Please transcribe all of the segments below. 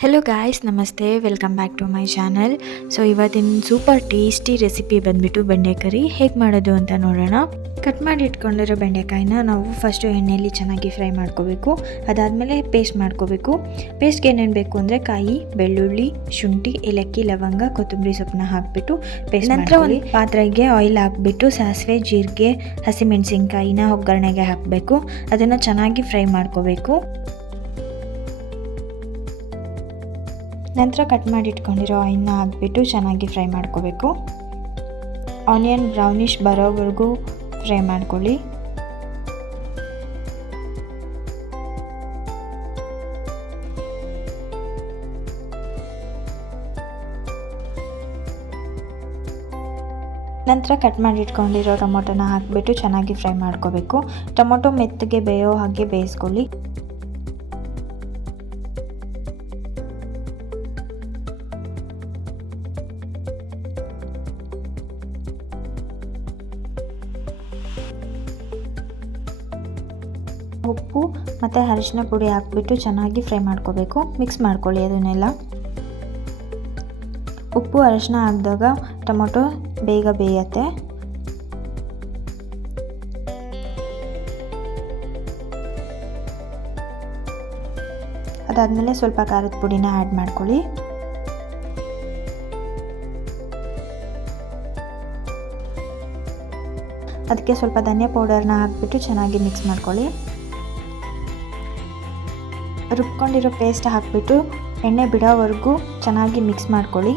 Hello guys, ನಮಸ್ತೆ. Welcome back to my channel. So ಇವತ್ತಿನ super tasty recipe ಬಂದುಬಿಟ್ಟು ಬೆಂಡೆಕರಿ ಹೇಗೆ ಮಾಡೋದು ಅಂತ ನೋಡೋಣ. ಕಟ್ ಮಾಡಿ ಇಟ್ಕೊಂಡಿರೋ ಬೆಂಡೆಕಾಯಿನ ನಾವು ಫಸ್ಟು ಎಣ್ಣೆಯಲ್ಲಿ ಚೆನ್ನಾಗಿ ಫ್ರೈ ಮಾಡ್ಕೋಬೇಕು. ಅದಾದಮೇಲೆ ಪೇಸ್ಟ್ ಮಾಡ್ಕೋಬೇಕು. ಪೇಸ್ಟ್ಗೆ ಏನೇನು ಬೇಕು ಅಂದರೆ ಕಾಯಿ, ಬೆಳ್ಳುಳ್ಳಿ, ಶುಂಠಿ, ಏಲಕ್ಕಿ, ಲವಂಗ, ಕೊತ್ತಂಬರಿ ಸೊಪ್ಪನ್ನ ಹಾಕಿಬಿಟ್ಟು ಪೇಸ್ಟ್. ನಂತರ ಒಂದು ಪಾತ್ರೆಗೆ ಆಯಿಲ್ ಹಾಕಿಬಿಟ್ಟು ಸಾಸಿವೆ, ಜೀರಿಗೆ, ಹಸಿಮೆಣಸಿನ್ಕಾಯಿನ ಒಗ್ಗರಣೆಗೆ ಹಾಕಬೇಕು. ಅದನ್ನು ಚೆನ್ನಾಗಿ ಫ್ರೈ ಮಾಡ್ಕೋಬೇಕು. ನಂತರ ಕಟ್ ಮಾಡಿ ಇಟ್ಕೊಂಡಿರೋ ಆಯಿಲ್ನ ಹಾಕ್ಬಿಟ್ಟು ಚೆನ್ನಾಗಿ ಫ್ರೈ ಮಾಡ್ಕೋಬೇಕು. ಆನಿಯನ್ ಬ್ರೌನಿಷ್ ಬರೋವರೆಗೂ ಫ್ರೈ ಮಾಡ್ಕೊಳ್ಳಿ. ನಂತರ ಕಟ್ ಮಾಡಿ ಇಟ್ಕೊಂಡಿರೋ ಟೊಮೊಟೊನ ಹಾಕಿಬಿಟ್ಟು ಚೆನ್ನಾಗಿ ಫ್ರೈ ಮಾಡ್ಕೋಬೇಕು. ಟೊಮೊಟೊ ಮೆತ್ತಗೆ ಬೇಯೋ ಹಾಗೆ ಬೇಯಿಸ್ಕೊಳ್ಳಿ. ಉಪ್ಪು ಮತ್ತು ಅರಿಶಿನ ಪುಡಿ ಹಾಕಿಬಿಟ್ಟು ಚೆನ್ನಾಗಿ ಫ್ರೈ ಮಾಡ್ಕೋಬೇಕು. ಮಿಕ್ಸ್ ಮಾಡ್ಕೊಳ್ಳಿ ಅದನ್ನೆಲ್ಲ. ಉಪ್ಪು ಅರಿಶಿನ ಹಾಕಿದಾಗ ಟೊಮೊಟೊ ಬೇಗ ಬೇಯುತ್ತೆ. ಅದಾದಮೇಲೆ ಸ್ವಲ್ಪ ಖಾರದ ಪುಡಿನ ಆ್ಯಡ್ ಮಾಡ್ಕೊಳ್ಳಿ. ಅದಕ್ಕೆ ಸ್ವಲ್ಪ ಧನಿಯಾ ಪೌಡರ್ನ ಹಾಕಿಬಿಟ್ಟು ಚೆನ್ನಾಗಿ ಮಿಕ್ಸ್ ಮಾಡ್ಕೊಳ್ಳಿ. ರುಬ್ಕೊಂಡಿರೋ ಪೇಸ್ಟ್ ಹಾಕಿಬಿಟ್ಟು ಎಣ್ಣೆ ಬಿಡೋವರೆಗೂ ಚೆನ್ನಾಗಿ ಮಿಕ್ಸ್ ಮಾಡ್ಕೊಳ್ಳಿ.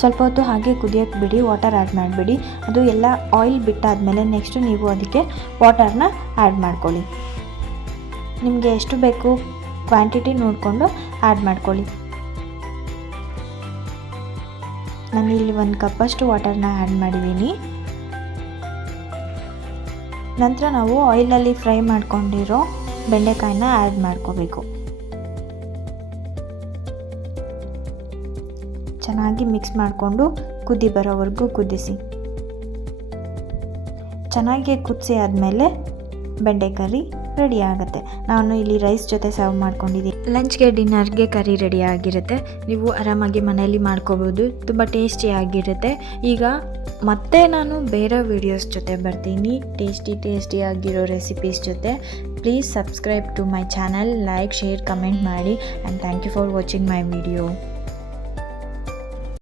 ಸ್ವಲ್ಪ ಹೊತ್ತು ಹಾಗೆ ಕುದಿಯೋಕ್ಕೆ ಬಿಡಿ, ವಾಟರ್ ಆ್ಯಡ್ ಮಾಡಿಬಿಡಿ. ಅದು ಎಲ್ಲ ಆಯಿಲ್ ಬಿಟ್ಟಾದಮೇಲೆ ನೆಕ್ಸ್ಟು ನೀವು ಅದಕ್ಕೆ ವಾಟರ್ನ ಆ್ಯಡ್ ಮಾಡ್ಕೊಳ್ಳಿ. ನಿಮಗೆ ಎಷ್ಟು ಬೇಕು ಕ್ವಾಂಟಿಟಿ ನೋಡಿಕೊಂಡು ಆ್ಯಡ್ ಮಾಡ್ಕೊಳ್ಳಿ. ನಾನು ಇಲ್ಲಿ 1 ಕಪ್ಪಷ್ಟು ವಾಟರ್ನ ಆ್ಯಡ್ ಮಾಡಿದ್ದೀನಿ. ನಂತರ ನಾವು ಆಯಿಲಲ್ಲಿ ಫ್ರೈ ಮಾಡ್ಕೊಂಡಿರೋ ಬೆಂಡೆಕಾಯಿನ ಆ್ಯಡ್ ಮಾಡ್ಕೋಬೇಕು. ಚೆನ್ನಾಗಿ ಮಿಕ್ಸ್ ಮಾಡಿಕೊಂಡು ಕುದಿ ಬರೋವರೆಗೂ ಕುದಿಸಿ. ಚೆನ್ನಾಗಿ ಕುದಿಸಿ ಆದಮೇಲೆ ಬೆಂಡೆಕರಿ ರೆಡಿ ಆಗುತ್ತೆ. ನಾನು ಇಲ್ಲಿ ರೈಸ್ ಜೊತೆ ಸರ್ವ್ ಮಾಡ್ಕೊಂಡಿದ್ದೀನಿ. ಲಂಚ್ಗೆ, ಡಿನ್ನರ್ಗೆ ಕರಿ ರೆಡಿ ಆಗಿರುತ್ತೆ. ನೀವು ಆರಾಮಾಗಿ ಮನೆಯಲ್ಲಿ ಮಾಡ್ಕೋಬೋದು. ತುಂಬ ಟೇಸ್ಟಿಯಾಗಿರುತ್ತೆ. ಈಗ ಮತ್ತೆ ನಾನು ಬೇರೆ ವಿಡಿಯೋಸ್ ಜೊತೆ ಬರ್ತೀನಿ, ಟೇಸ್ಟಿ ಆಗಿರೋ ರೆಸಿಪೀಸ್ ಜೊತೆ. Please subscribe to my channel, like, share, comment ಮಾಡಿ. And thank you for watching my video.